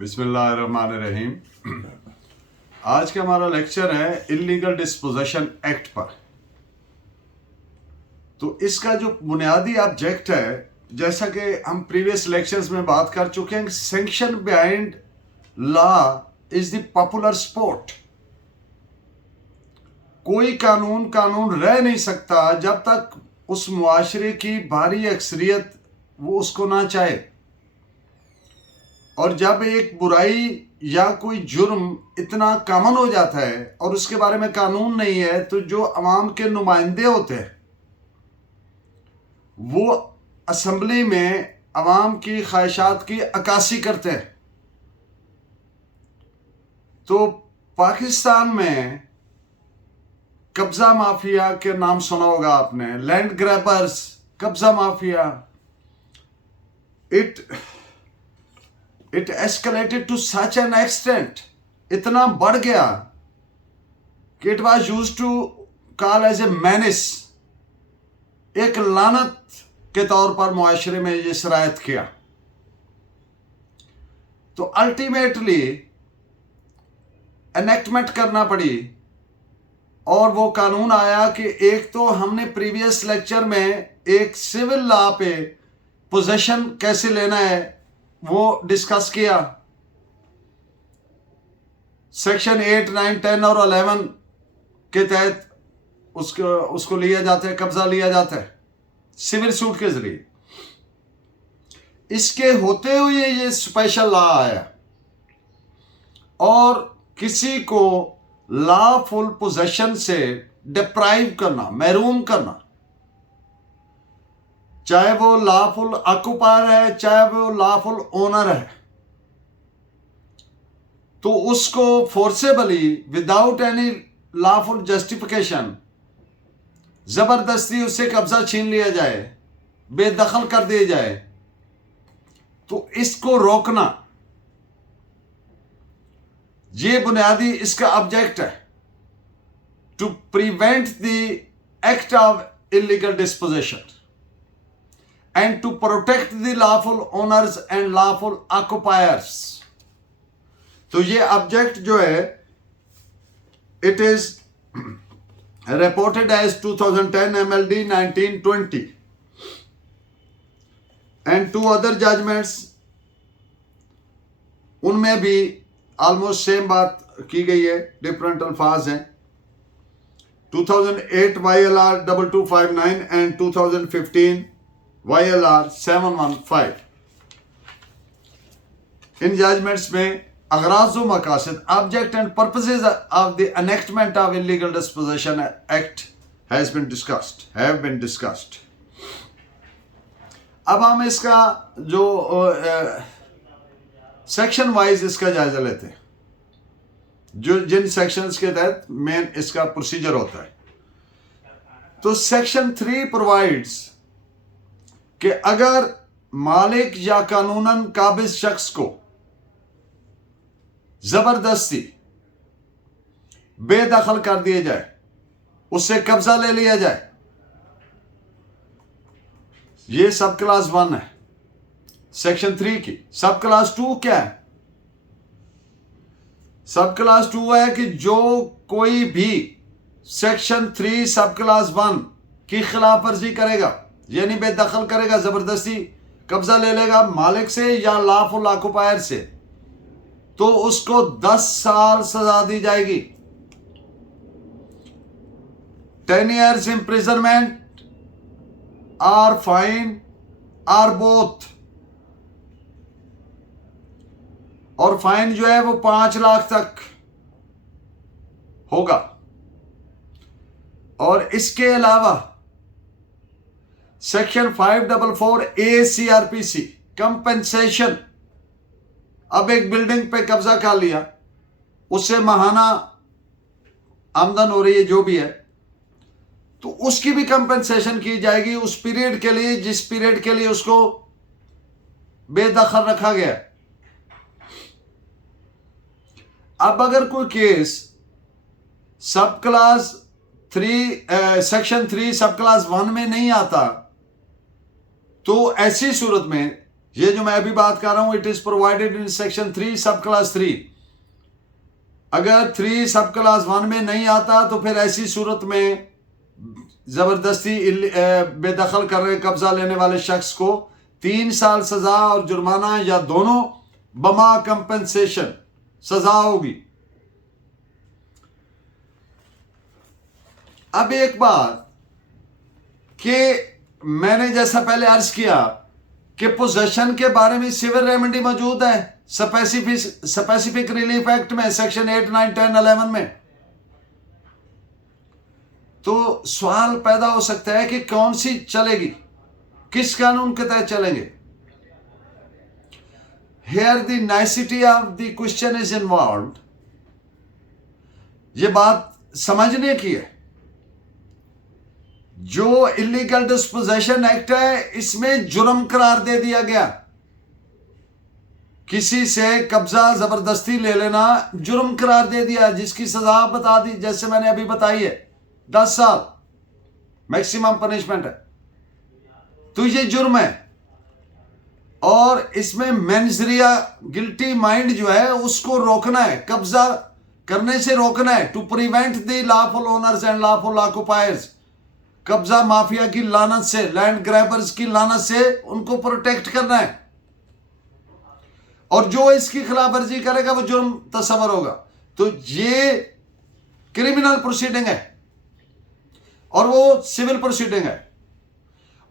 बिस्मिल्लाहिर्रहमानिर्रहीम। आज का हमारा लेक्चर है इल्लीगल डिस्पोजेशन एक्ट पर। तो इसका जो बुनियादी ऑब्जेक्ट है, जैसा कि हम प्रीवियस लेक्चर्स में बात कर चुके हैं, sanction behind law is the popular sport. कोई कानून रह नहीं सकता जब तक उस मुआशरे की भारी अक्सरियत वो उसको ना चाहे। और जब एक बुराई या कोई जुर्म इतना कॉमन हो जाता है और उसके बारे में कानून नहीं है, तो जो अवाम के नुमाइंदे होते हैं वो असम्बली में अवाम की ख्वाहिशात की अक्कासी करते हैं। तो पाकिस्तान में कब्जा माफिया के नाम सुना होगा आपने, लैंड ग्रैबर्स, कब्जा mafia. It escalated to such an extent, इतना बढ़ गया कि it was use to call as a menace, एक लानत के तौर पर मुआशरे में ये शरायत किया। तो अल्टीमेटली एनेक्टमेंट करना पड़ी और वो कानून आया कि एक तो हमने प्रीवियस लेक्चर में एक सिविल लॉ पे पोजेशन कैसे लेना है वो डिस्कस किया। सेक्शन 8, 9, 10 और 11 के तहत उसको लिया जाता है, कब्जा लिया जाता है सिविल सूट के जरिए। इसके होते हुए ये स्पेशल लॉ आया और किसी को लॉफुल पोजेशन से डिप्राइव करना, महरूम करना, चाहे वो लॉफुल ऑक्युपायर है चाहे वो लॉफुल ओनर है, तो उसको forcibly without any lawful justification जबरदस्ती उससे कब्जा छीन लिया जाए, बेदखल कर दिया जाए, तो इसको रोकना, ये बुनियादी इसका ऑब्जेक्ट है। To prevent the act of illegal dispossession and to protect the lawful owners and lawful occupiers। तो ये ऑब्जेक्ट जो है it is reported as 2010 MLD 1920 and two other judgments, उनमें भी ऑलमोस्ट सेम बात की गई है, डिफरेंट अल्फाज हैं। 2008 YLR 2259 and 2015 YLR 715। इन जजमेंट्स में अगराज व मकासद, object and purposes of the enactment of illegal dispossession act have been discussed. अब हम इसका जो सेक्शन वाइज इसका जायजा लेते हैं, जो जिन सेक्शंस के तहत मेन इसका प्रोसीजर होता है। तो सेक्शन 3 प्रोवाइड्स कि अगर मालिक या कानूनन काबिज शख्स को जबरदस्ती बेदखल कर दिया जाए, उससे कब्जा ले लिया जाए, ये सब क्लास 1 है सेक्शन 3 की। सब क्लास 2 क्या है? सब क्लास 2 है कि जो कोई भी सेक्शन 3 सब क्लास 1 की खिलाफ वर्जी करेगा, यानी बेदखल करेगा, जबरदस्ती कब्जा ले लेगा मालिक से या लॉफुल ऑक्युपायर से, तो उसको 10 साल सजा दी जाएगी, 10 years imprisonment और फाइन और बोथ। और फाइन जो है वो 5 लाख तक होगा। और इसके अलावा सेक्शन 544 A CRPC कंपेंसेशन। अब एक बिल्डिंग पे कब्जा कर लिया, उससे माहाना आमदन हो रही है जो भी है, तो उसकी भी कंपेंसेशन की जाएगी उस पीरियड के लिए जिस पीरियड के लिए उसको बेदखल रखा गया। अब अगर कोई केस सब क्लास 3 सेक्शन 3 सब क्लास 1 में नहीं आता, तो ऐसी सूरत में ये जो मैं अभी बात कर रहा हूं, it is provided in section 3 सब क्लास 3। अगर 3 सब क्लास 1 में नहीं आता तो फिर ऐसी सूरत में जबरदस्ती बेदखल कर रहे कब्जा लेने वाले शख्स को 3 साल सजा और जुर्माना या दोनों बमा कंपनसेशन सजा होगी। अब एक बात कि मैंने जैसा पहले अर्ज किया कि पोजेशन के बारे में सिविल रेमेडी मौजूद है स्पेसिफिक रिलीफ एक्ट में सेक्शन 8, 9, 10, 11 में। तो सवाल पैदा हो सकता है कि कौन सी चलेगी, किस कानून के तहत चलेंगे। Here the nicety of the question is involved। ये बात समझने की है। जो इलीगल डिस्पोजेशन एक्ट है इसमें जुर्म करार दे दिया गया। किसी से कब्जा जबरदस्ती ले लेना जुर्म करार दे दिया, जिसकी सजा बता दी जैसे मैंने अभी बताई है 10 साल मैक्सिमम पनिशमेंट है। तो ये जुर्म है और इसमें मेंजरिया गिल्टी माइंड जो है उसको रोकना है, कब्जा करने से रोकना है। To prevent the lawful owners and lawful occupiers, कब्जा माफिया की लानत से, लैंड ग्रैबर्स की लानत से उनको प्रोटेक्ट करना है। और जो इसकी खिलाफवर्जी करेगा वो जुर्म तस्वर होगा। तो ये क्रिमिनल प्रोसीडिंग है और वो सिविल प्रोसीडिंग है,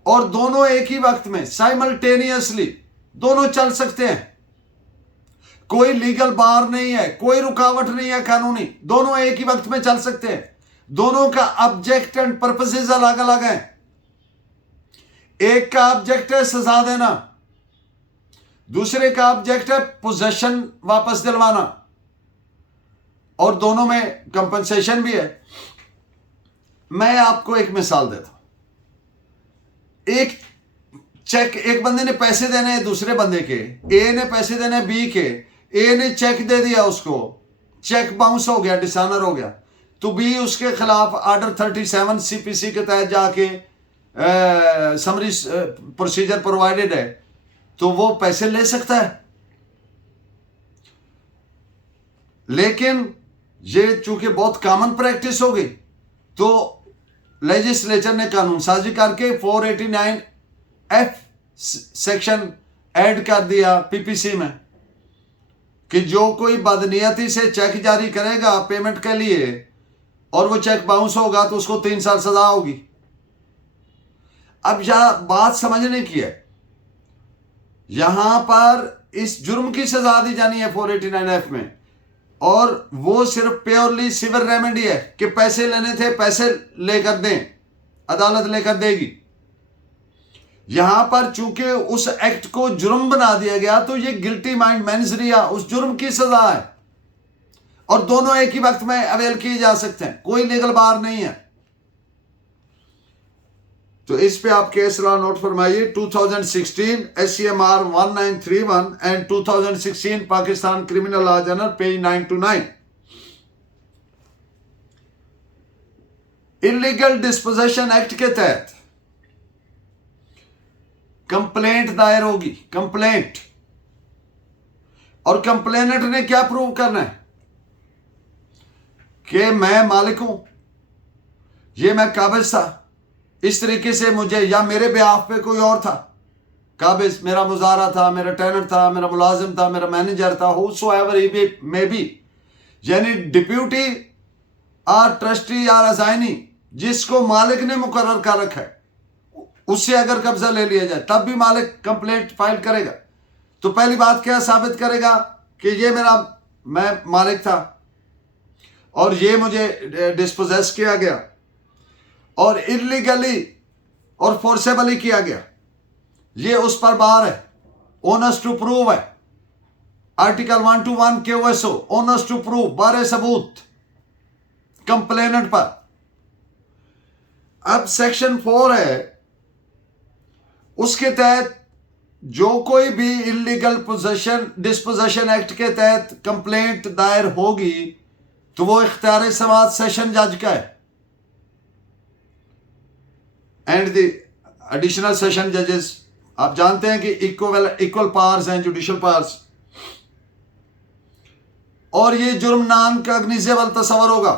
और दोनों एक ही वक्त में साइमल्टेनियसली दोनों चल सकते हैं। कोई लीगल बार नहीं है, कोई रुकावट नहीं है कानूनी, दोनों एक ही वक्त में चल सकते हैं। दोनों का ऑब्जेक्ट एंड पर्पसेस अलग अलग हैं। एक का ऑब्जेक्ट है सजा देना, दूसरे का ऑब्जेक्ट है पोजेशन वापस दिलवाना, और दोनों में कंपनसेशन भी है। मैं आपको एक मिसाल देता हूं। एक चेक, एक बंदे ने पैसे देने हैं दूसरे बंदे के, ए ने पैसे देने हैं बी के, ए ने चेक दे दिया उसको, चेक बाउंस हो गया, डिसऑनर हो गया, तो बी उसके खिलाफ ऑर्डर 37 सीपीसी के तहत जाके समरी प्रोसीजर प्रोवाइडेड है, तो वो पैसे ले सकता है। लेकिन ये चूंकि बहुत कॉमन प्रैक्टिस हो गई तो लेजिस्लेचर ने कानून साजी करके 489F सेक्शन ऐड कर दिया पीपीसी में कि जो कोई बदनियती से चेक जारी करेगा पेमेंट के लिए और वो चेक बाउंस होगा तो उसको 3 साल सजा होगी। अब यह बात समझने की है, यहां पर इस जुर्म की सजा दी जानी है 489F में, और वो सिर्फ प्योरली सिविल रेमेडी है कि पैसे लेने थे पैसे लेकर दें, अदालत लेकर देगी। यहां पर चूंकि उस एक्ट को जुर्म बना दिया गया तो ये गिल्टी माइंड मेंजरिया उस जुर्म की सजा है, और दोनों एक ही वक्त में अवेल किए जा सकते हैं, कोई लीगल बार नहीं है। तो इस पे आप केस लॉ नोट फरमाइए। 2016 SCMR 1931 and 2016 Pakistan criminal law journal page 929। Illegal dispossession act के तहत कंप्लेंट दायर होगी, कंप्लेंट, और कंप्लेनेंट ने क्या प्रूव करना है कि मैं मालिक हूं, ये मैं काबिज था, इस तरीके से मुझे, या मेरे बेआफ पे कोई और था काबिज, मेरा मुजारा था, मेरा टेनेंट था, मेरा मुलाजिम था, मेरा मैनेजर था, whosoever he may be, यानी डिप्यूटी और ट्रस्टी या अजाइनी जिसको मालिक ने मुकर्रर कर रखा है, उससे अगर कब्जा ले लिया जाए तब भी मालिक कंप्लेंट फाइल करेगा। तो पहली बात क्या साबित करेगा कि ये मैं मालिक था और ये मुझे डिस्पोजेस किया गया और इलीगली और फोर्सेबली किया गया, ये उस पर बार है, ओनस टू प्रूव है। Article 121 KOSO, onus to prove, बारे सबूत कंप्लेनेंट पर। अब सेक्शन 4 है, उसके तहत जो कोई भी इलीगल डिस्पोजेशन एक्ट के तहत कंप्लेंट दायर होगी तो वो इख्तियार समाअत सेशन जज का है, एंड द एडिशनल सेशन जजेस आप जानते हैं कि इक्वल पावर्स हैं जुडिशल पावर्स, और ये जुर्म नॉन कॉग्निजेबल तस्वर होगा,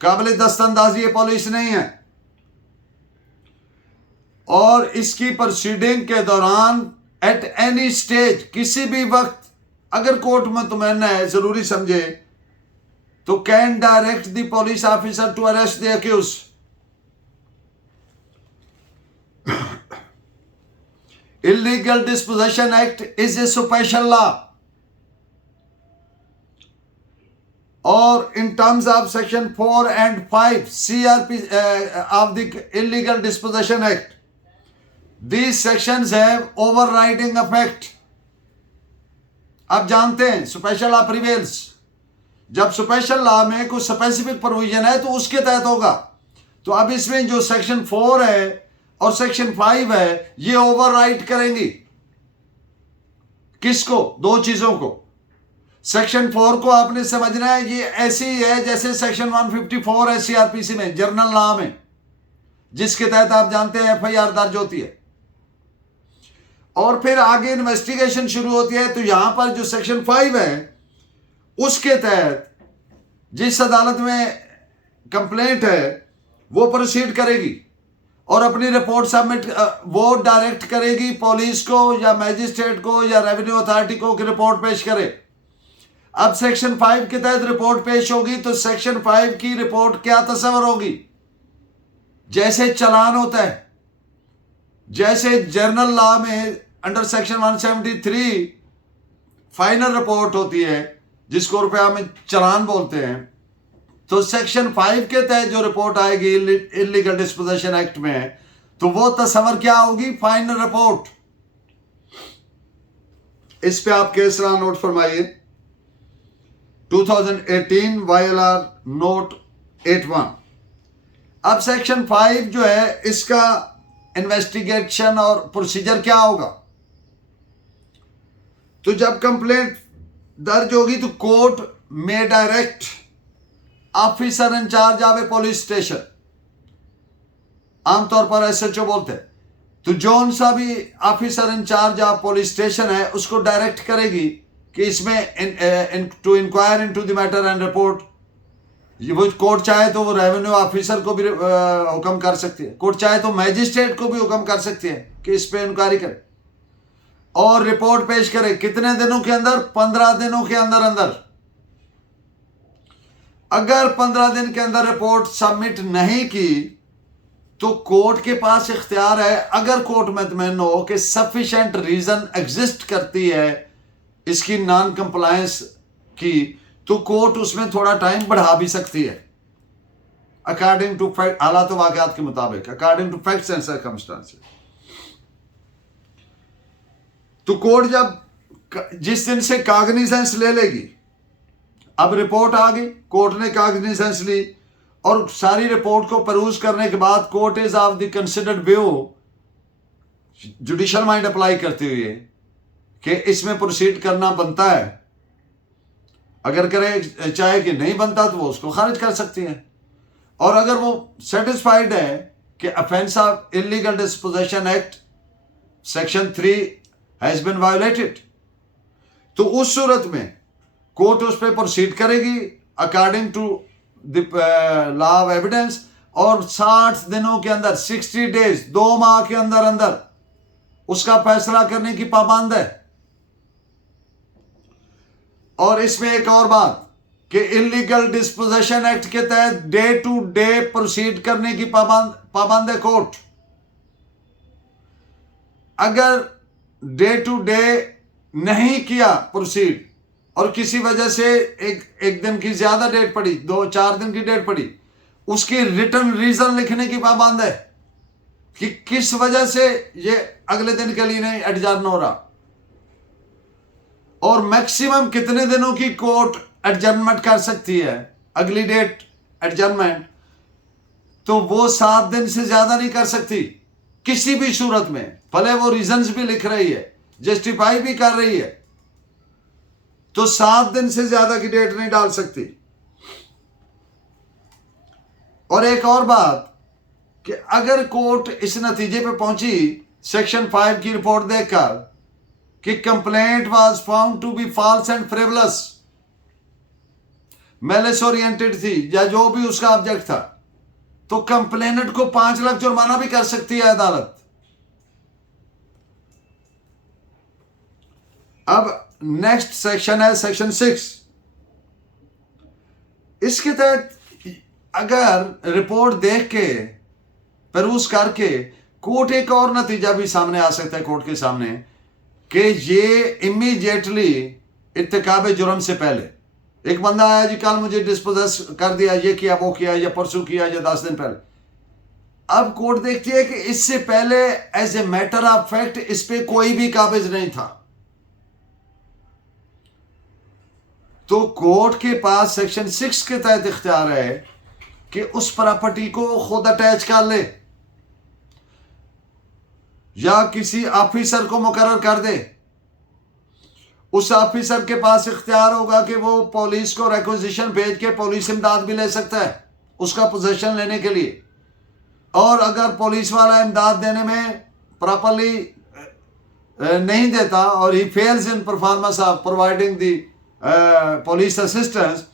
काबिल दस्तंदाजी ये पुलिस नहीं है। और इसकी प्रोसीडिंग के दौरान एट एनी स्टेज, किसी भी वक्त अगर कोर्ट में तुमने है जरूरी समझे तो can direct the police officer to arrest the accused. Illegal Dispossession Act is a special law, or in terms of section 4 and 5 CRP of the Illegal Dispossession Act, these sections have overriding effect. आप जानते हैं special law prevails, जब special law में कुछ specific provision है तो उसके तहत होगा। तो अब इसमें जो सेक्शन 4 है और सेक्शन 5 है ये ओवरराइड करेंगी किसको? दो चीजों को। सेक्शन 4 को आपने समझना है, ये ऐसी है जैसे सेक्शन 154 है सीआरपीसी में, जर्नल लॉ में, जिसके तहत आप जानते हैं एफआईआर दर्ज होती है और फिर आगे इन्वेस्टिगेशन शुरू होती है। तो यहां पर जो सेक्शन 5 है उसके तहत जिस अदालत में कंप्लेंट है वो प्रोसीड करेगी और अपनी रिपोर्ट सबमिट वो डायरेक्ट करेगी पुलिस को या मैजिस्ट्रेट को या रेवेन्यू अथॉरिटी को कि रिपोर्ट पेश करे। अब सेक्शन 5 के तहत रिपोर्ट पेश होगी तो सेक्शन 5 की रिपोर्ट क्या तस्वर होगी? जैसे चालान होता है, जैसे जर्नल लॉ में अंडर सेक्शन 173 फाइनल रिपोर्ट होती है जिसको रुपया में चालान बोलते हैं, तो सेक्शन 5 के तहत जो रिपोर्ट आएगी इलीगल डिस्पोजेशन एक्ट में तो वो तस्वर क्या होगी? Final report. इस पे आप केस लॉ नोट फरमाइए 2018 YLR नोट 81। अब सेक्शन 5 जो है इसका इन्वेस्टिगेशन और प्रोसीजर क्या होगा? तो जब कंप्लेंट दर्ज होगी तो कोर्ट में डायरेक्ट ऑफिसर इंचार्ज आवे पुलिस स्टेशन, आमतौर पर एसएचओ बोलते हैं, तो जौन सा भी officer incharge of police station है उसको डायरेक्ट करेगी कि इसमें to inquire into the matter and report. वो कोर्ट चाहे तो वो रेवेन्यू ऑफिसर को भी हुक्म कर सकती है, कोर्ट चाहे तो मैजिस्ट्रेट को भी हुक्म कर सकती है कि इस पे इंक्वायरी करे और रिपोर्ट पेश करे। कितने दिनों के अंदर? 15 दिनों के अंदर अंदर। अगर 15 दिन के अंदर रिपोर्ट सबमिट नहीं की तो कोर्ट के पास इख्तियार है, अगर कोर्ट में मुतमईन हो कि सफिशिएंट रीजन एग्जिस्ट करती है इसकी नॉन कंप्लायंस की, तो कोर्ट उसमें थोड़ा टाइम बढ़ा भी सकती है अकॉर्डिंग टू फैक्ट, हालात व वाक़यात के मुताबिक, according to facts and circumstances. तो कोर्ट जब जिस दिन से कॉग्निजेंस ले लेगी, अब रिपोर्ट आ गई, कोर्ट ने कॉग्निजेंस ली और सारी रिपोर्ट को परूज करने के बाद court is of the considered view, judicial mind apply करते हुए कि इसमें प्रोसीड करना बनता है, अगर करे चाहे कि नहीं बनता तो वो उसको खारिज कर सकती है। और अगर वो सेटिस्फाइड है कि offence of illegal dispossession act section 3 has been violated, तो उस सूरत में कोर्ट उस पर प्रोसीड करेगी according to the law of evidence और 60 दिनों के अंदर, 60 डेज, 2 माह के अंदर अंदर उसका फैसला करने की पाबंद है। और इसमें एक और बात कि इलीगल डिस्पोजेशन एक्ट के तहत डे टू डे प्रोसीड करने की पाबंद है कोर्ट। अगर डे टू डे नहीं किया प्रोसीड और किसी वजह से एक दिन की ज्यादा डेट पड़ी, 2-4 दिन की डेट पड़ी, उसकी रिटर्न रीजन लिखने की पाबंद है कि किस वजह से ये अगले दिन के लिए नहीं एडजर्न हो रहा। और मैक्सिमम कितने दिनों की कोर्ट एडजर्नमेंट कर सकती है, अगली डेट एडजर्नमेंट, तो वो 7 दिन से ज्यादा नहीं कर सकती किसी भी सूरत में, भले वो रीजंस भी लिख रही है, जस्टिफाई भी कर रही है, तो 7 दिन से ज्यादा की डेट नहीं डाल सकती। और एक और बात कि अगर कोर्ट इस नतीजे पे पहुंची सेक्शन 5 की रिपोर्ट देखकर कि complaint was found to be false and frivolous, malice oriented थी या जो भी उसका ऑब्जेक्ट था, तो कंप्लेनेंट को 5 लाख जुर्माना भी कर सकती है अदालत। अब नेक्स्ट सेक्शन है सेक्शन 6। इसके तहत अगर रिपोर्ट देख के परूस करके कोर्ट एक और नतीजा भी सामने आ सकता है कोर्ट के सामने कि ये इमीडिएटली इत्तेकाब जुर्म से पहले, एक बंदा आया जी कल मुझे डिस्पोजेस कर दिया, ये किया वो किया, या परसों किया, या 10 दिन पहले, अब कोर्ट देखती है कि इससे पहले as a matter of fact इस पे कोई भी काबिज नहीं था, तो कोर्ट के पास सेक्शन 6 के तहत इख्तियार है कि उस प्रॉपर्टी को खुद अटैच कर ले या किसी ऑफिसर को मुकर्रर कर दे। उस ऑफिसर के पास इख्तियार होगा कि वो पुलिस को रिक्वेजिशन भेज के पुलिस इमदाद भी ले सकता है उसका पोजेशन लेने के लिए, और अगर पुलिस वाला इमदाद देने में प्रॉपरली नहीं देता और he fails in performance of providing the police assistance,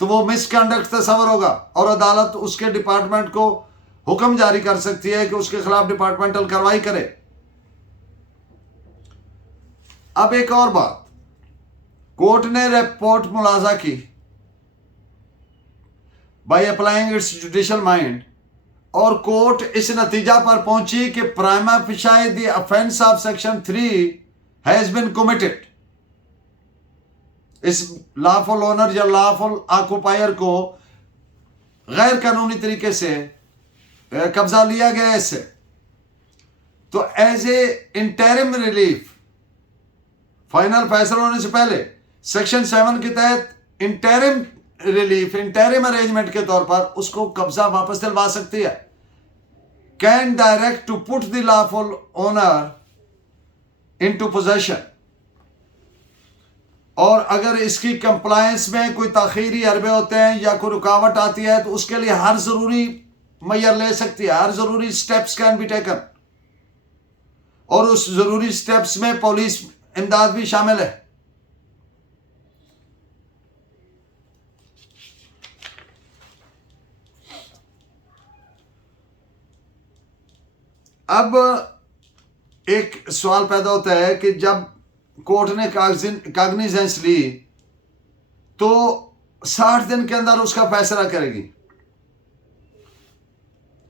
तो वो मिसकंडक्ट तस्वर होगा और अदालत उसके डिपार्टमेंट को हुक्म जारी कर सकती है कि उसके खिलाफ डिपार्टमेंटल कार्रवाई करे। अब एक और बात, कोर्ट ने रिपोर्ट मुलाजा की by applying its judicial mind, और कोर्ट इस नतीजा पर पहुंची कि prima facie the offence of section 3 has been committed. इस लॉफुल ओनर या लॉफुल ऑक्युपायर को गैर कानूनी तरीके से कब्जा लिया गया इससे, तो as a interim relief, final फैसला होने से पहले सेक्शन 7 के तहत इंटरिम रिलीफ, इंटरिम अरेंजमेंट के तौर पर उसको कब्जा वापस दिलवा सकती है। Can direct to put the lawful owner into possession, और अगर इसकी कंप्लायंस में कोई ताखीरी हरबे होते हैं या कोई रुकावट आती है तो उसके लिए हर जरूरी मैयर ले सकती है, हर जरूरी स्टेप्स कैन बी टेकन, और उस जरूरी स्टेप्स में पुलिस इमदाद भी शामिल है। अब एक सवाल पैदा होता है कि जब कोर्ट ने काग्निजेंस ली तो 60 दिन के अंदर उसका फैसला करेगी,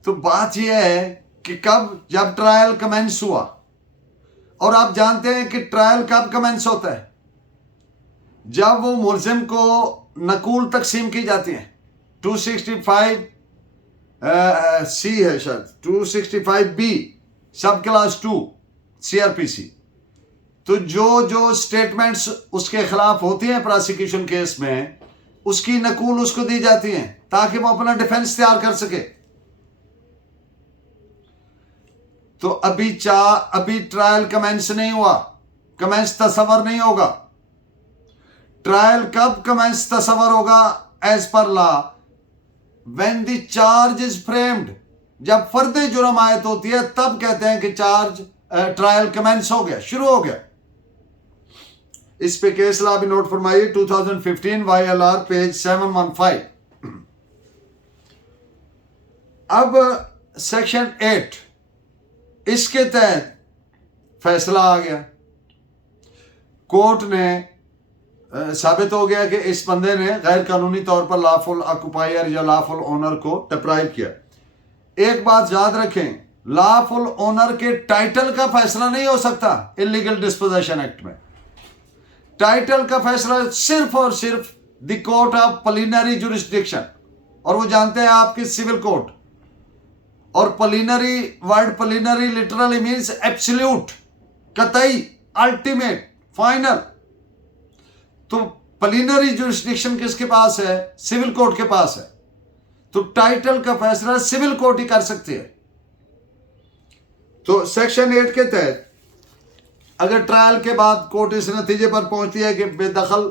तो बात यह है कि कब, जब ट्रायल कमेंस हुआ, और आप जानते हैं कि ट्रायल कब कमेंस होता है, जब वो मुलजिम को नकूल तकसीम की जाती है। 265 सी है शायद, 265 बी सब क्लास 2 CRPC, तो जो स्टेटमेंट्स उसके खिलाफ होती हैं प्रोसिक्यूशन केस में, उसकी नकूल उसको दी जाती हैं ताकि वो अपना डिफेंस तैयार कर सके। तो अभी ट्रायल कमेंस नहीं हुआ, कमेंस तस्वर नहीं होगा। ट्रायल कब कमेंस तस्वर होगा as per law? When the charge is framed, जब फर्द जुर्म आयत होती है तब कहते हैं कि ट्रायल कमेंस हो गया, शुरू हो गया। इस पे केस लॉ भी नोट फरमाइए, 2015 YLR पेज 715। अब सेक्शन 8, इसके तहत फैसला आ गया, कोर्ट ने साबित हो गया कि इस बंदे ने गैर कानूनी तौर पर लॉफुल ऑक्युपायर या लॉफुल ओनर को डिप्राइव किया। एक बात याद रखें, लॉफुल ओनर के टाइटल का फैसला नहीं हो सकता इलीगल डिस्पोजेशन एक्ट में। टाइटल का फैसला सिर्फ और सिर्फ द कोर्ट ऑफ प्लिनरी जुरिस्डिक्शन, और वो जानते हैं आपकी सिविल कोर्ट। और प्लिनरी, वर्ड प्लिनरी लिटरली मीन्स एब्सोल्यूट, कतई, अल्टीमेट, फाइनल। तो प्लिनरी जुरिस्डिक्शन किसके पास है? सिविल कोर्ट के पास है। तो टाइटल का फैसला सिविल कोर्ट ही कर सकती है। तो सेक्शन 8 के तहत अगर ट्रायल के बाद कोर्ट इस नतीजे पर पहुंचती है कि बेदखल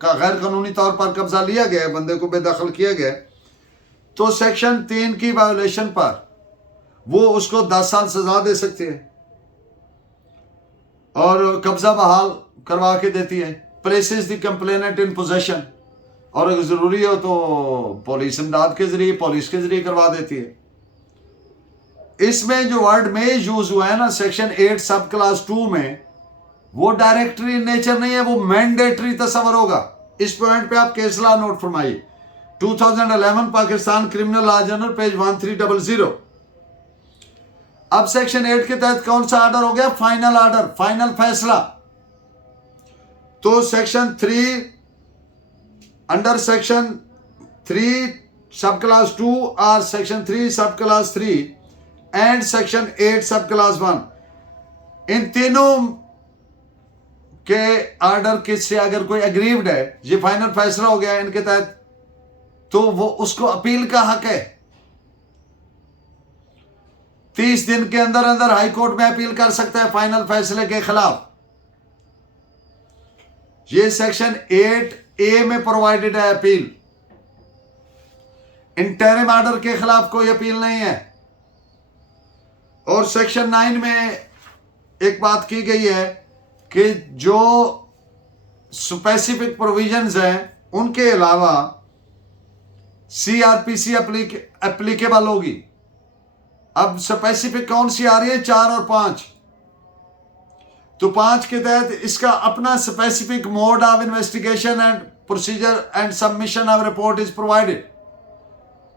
का गैर कानूनी तौर पर कब्जा लिया गया, बंदे को बेदखल किया गया, तो सेक्शन 3 की वायोलेशन पर वो उसको 10 साल सजा दे सकती है। और कब्जा बहाल करवा के देती है, places the complainant in possession, और अगर जरूरी हो तो पुलिस इमदाद के जरिए, पुलिस के जरिए करवा देती है। इसमें जो वर्ड में यूज हुआ है ना सेक्शन 8 सब क्लास 2 में, वो डायरेक्टरी नेचर नहीं है, वो मैंडेटरी तस्वर होगा। इस पॉइंट पे आप केस लॉ नोट फरमाइए, 2011 Pakistan criminal law journal page 1300। अब सेक्शन 8 के तहत कौन सा ऑर्डर हो गया? फाइनल ऑर्डर, फाइनल फैसला। तो सेक्शन 3 अंडर सेक्शन 3 सब क्लास 2 और सेक्शन 3 सब क्लास 3 एंड सेक्शन 8 सब क्लास 1, इन तीनों के ऑर्डर किससे अगर कोई अग्रीव्ड है, ये फाइनल फैसला हो गया इनके तहत, तो वो उसको अपील का हक है। 30 दिन के अंदर अंदर हाई कोर्ट में अपील कर सकता है फाइनल फैसले के खिलाफ। ये सेक्शन 8A में प्रोवाइडेड है अपील। इंटरिम ऑर्डर के खिलाफ कोई अपील नहीं है। और सेक्शन 9 में एक बात की गई है कि जो स्पेसिफिक प्रोविजंस हैं उनके अलावा CRPC एप्लीकेबल होगी। अब स्पेसिफिक कौन सी आ रही है? 4 और 5। तो 5 के तहत इसका अपना specific mode of investigation and procedure and submission of report is provided.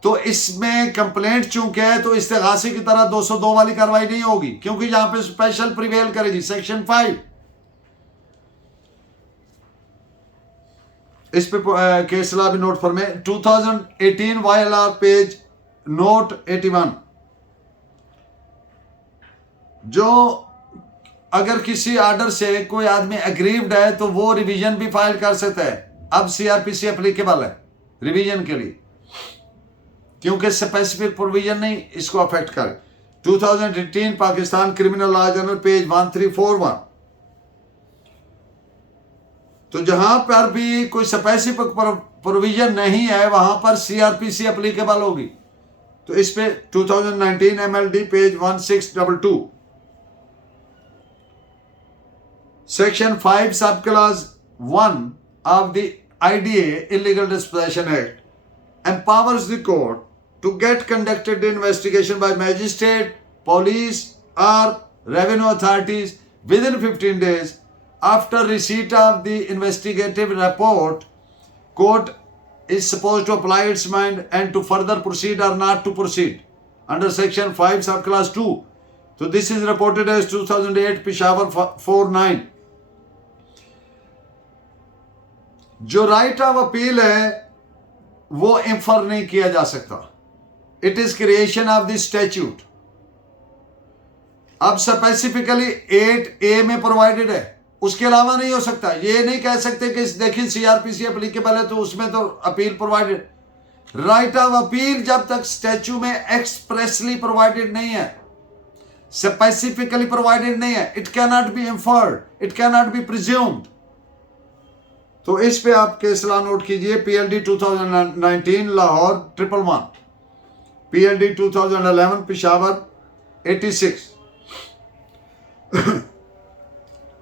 तो इसमें कंप्लेंट चूंकि है तो इस्तेगासी की तरह 202 वाली कार्रवाई नहीं होगी, क्योंकि यहां पे स्पेशल प्रिवेल करेगी सेक्शन 5। इस पे केस लॉ भी नोट फॉर में 2018 YLR पेज नोट 81। जो अगर किसी ऑर्डर से कोई आदमी अग्रीव्ड है तो वो रिवीजन भी फाइल कर सकता है। अब CRPC एप्लीकेबल है रिवीजन के लिए, क्योंकि स्पेसिफिक प्रोविजन नहीं इसको अफेक्ट करे। 2018 Pakistan criminal law journal page 1341। तो जहां पर भी कोई स्पेसिफिक प्रोविजन नहीं है वहां पर CRPC एप्लीकेबल होगी। तो इस पे 2019 MLD पेज 1622। सेक्शन 5 सब class 1 of the IDA Illegal Dispossession Act empowers the court to get conducted investigation by magistrate, police or revenue authorities within 15 days after receipt of the investigative report. Court is supposed to apply its mind and to further proceed or not to proceed under section 5 subclass 2. So this is reported as 2008 Peshawar 49। जो right of appeal है वो इंफर नहीं किया जा सकता। It is creation of the statute. अब specifically 8A में provided है, उसके अलावा नहीं हो सकता। ये नहीं कह सकते कि देखिए CRPC एप्लीकेबल है तो उसमें तो appeal provided. Right of appeal जब तक स्टैच्यू में एक्सप्रेसली प्रोवाइडेड नहीं है, स्पेसिफिकली प्रोवाइडेड नहीं है, it can not be inferred, it can not be presumed. तो इस पे आप केस लॉ नोट कीजिए। PLD 2019 Lahore 111, PLD 2011 Peshawar 86।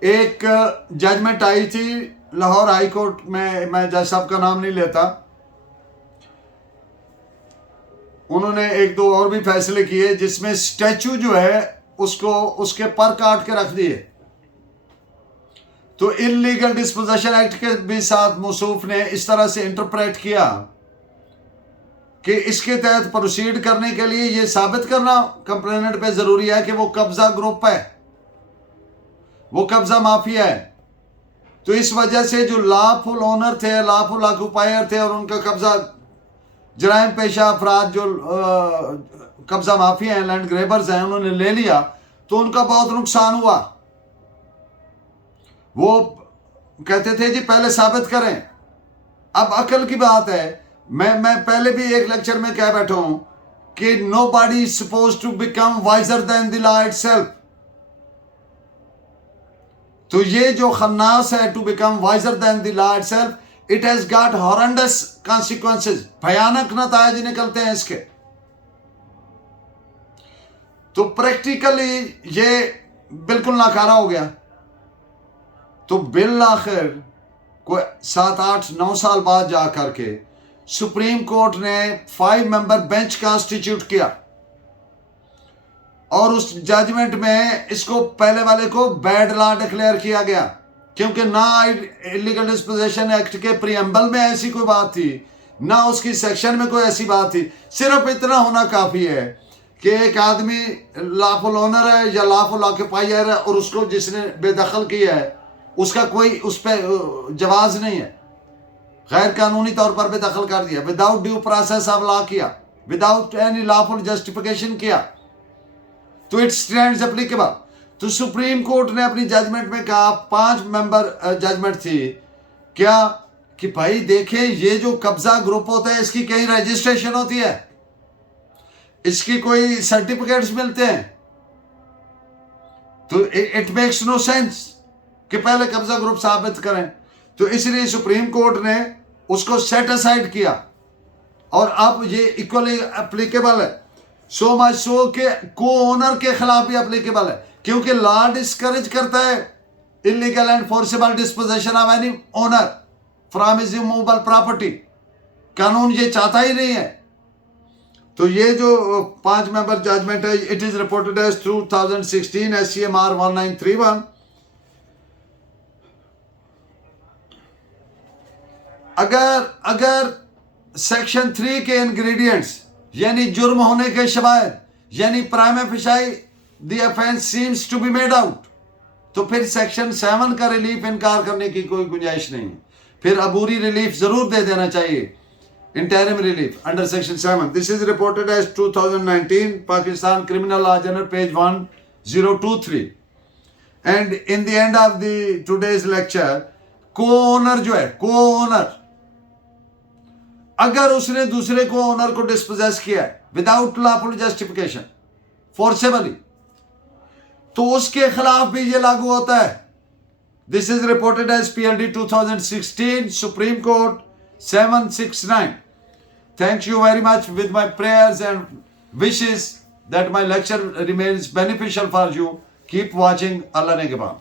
एक जजमेंट आई थी लाहौर हाई कोर्ट में, मैं जज साहब का नाम नहीं लेता, उन्होंने एक दो और भी फैसले किए जिसमें स्टैच्यू जो है उसको उसके पर काट के रख दिए। तो इलीगल डिस्पोजेशन एक्ट के भी साथ मौसूफ ने इस तरह से इंटरप्रेट किया कि इसके तहत प्रोसीड करने के लिए यह साबित करना कंप्लेनेंट पे जरूरी है कि वो कब्जा ग्रुप है, वो कब्जा माफिया है। तो इस वजह से जो लॉफुल ओनर थे, लॉफुल ऑक्युपायर थे और उनका कब्जा जराइम पेशा अफराद जो कब्जा माफिया हैं, लैंड ग्रेबर्स हैं, उन्होंने ले लिया तो उनका बहुत नुकसान हुआ। वो कहते थे जी पहले साबित करें। अब अकल की बात है, मैं पहले भी एक लेक्चर में कह बैठा हूं कि nobody is supposed to become wiser than the law itself। तो ये जो खन्नास है to become wiser than the law itself, it has got horrendous consequences, भयानक नतायज निकलते हैं इसके। तो प्रैक्टिकली ये बिल्कुल नाकारा हो गया। तो बिल आखिर कोई 7-8-9 साल बाद जा करके सुप्रीम कोर्ट ने 5 मेंबर बेंच कॉन्स्टिट्यूट किया और उस जजमेंट में इसको पहले वाले को बैड लॉ डिक्लेयर किया गया, क्योंकि ना इलीगल डिस्पोजेशन एक्ट के प्रीएम्बल में ऐसी कोई बात थी, ना उसकी सेक्शन में कोई ऐसी बात थी। सिर्फ इतना होना काफी है कि एक आदमी लॉफुल ओनर है या लॉफुल ऑक्यूपायर है और उसको जिसने बेदखल किया है उसका कोई उस पर जवाज नहीं है, गैर कानूनी तौर पर बेदखल कर दिया, without due process of law किया, विदाउट एनी लॉफुल जस्टिफिकेशन किया, तो इट स्टैंड्स एप्लीकेबल। तो सुप्रीम कोर्ट ने अपनी जजमेंट में कहा, 5 मेंबर जजमेंट थी क्या, कि भाई देखें ये जो कब्जा ग्रुप होता है इसकी कहीं रजिस्ट्रेशन होती है, इसकी कोई सर्टिफिकेट्स मिलते हैं, तो इट मेक्स नो सेंस कि पहले कब्जा ग्रुप साबित करें। तो इसलिए सुप्रीम कोर्ट ने उसको सेट असाइड किया और अब ये इक्वली एप्लीकेबल है, सो मच सो के को ओनर के खिलाफ भी एप्लीकेबल है, क्योंकि लॉ डिस्करेज करता है illegal and forcible disposition of any owner from his immovable property. कानून ये चाहता ही नहीं है। तो ये जो 5 मेंबर जजमेंट है, it is reported as 2016 SCMR 1931। अगर सेक्शन 3 के इंग्रेडिएंट्स यानी जुर्म होने के शवाहिद यानी prima facie the offence seems to be made out, तो फिर सेक्शन 7 का रिलीफ इनकार करने की कोई गुंजाइश नहीं है, फिर अबूरी रिलीफ जरूर दे देना चाहिए, interim relief under section 7। This is reported as 2019 Pakistan criminal law journal page 1023। And in the end of the today's lecture, co owner जो है, को ओनर अगर उसने दूसरे को ओनर को डिस्पोजेस किया है विदाउट लॉफुल जस्टिफिकेशन फोर्सेबली, तो उसके खिलाफ भी ये लागू होता है। This is reported as PLD 2016 supreme court 769। Thank you very much with my prayers and wishes that my lecture remains beneficial for you. Keep watching Allah Negban.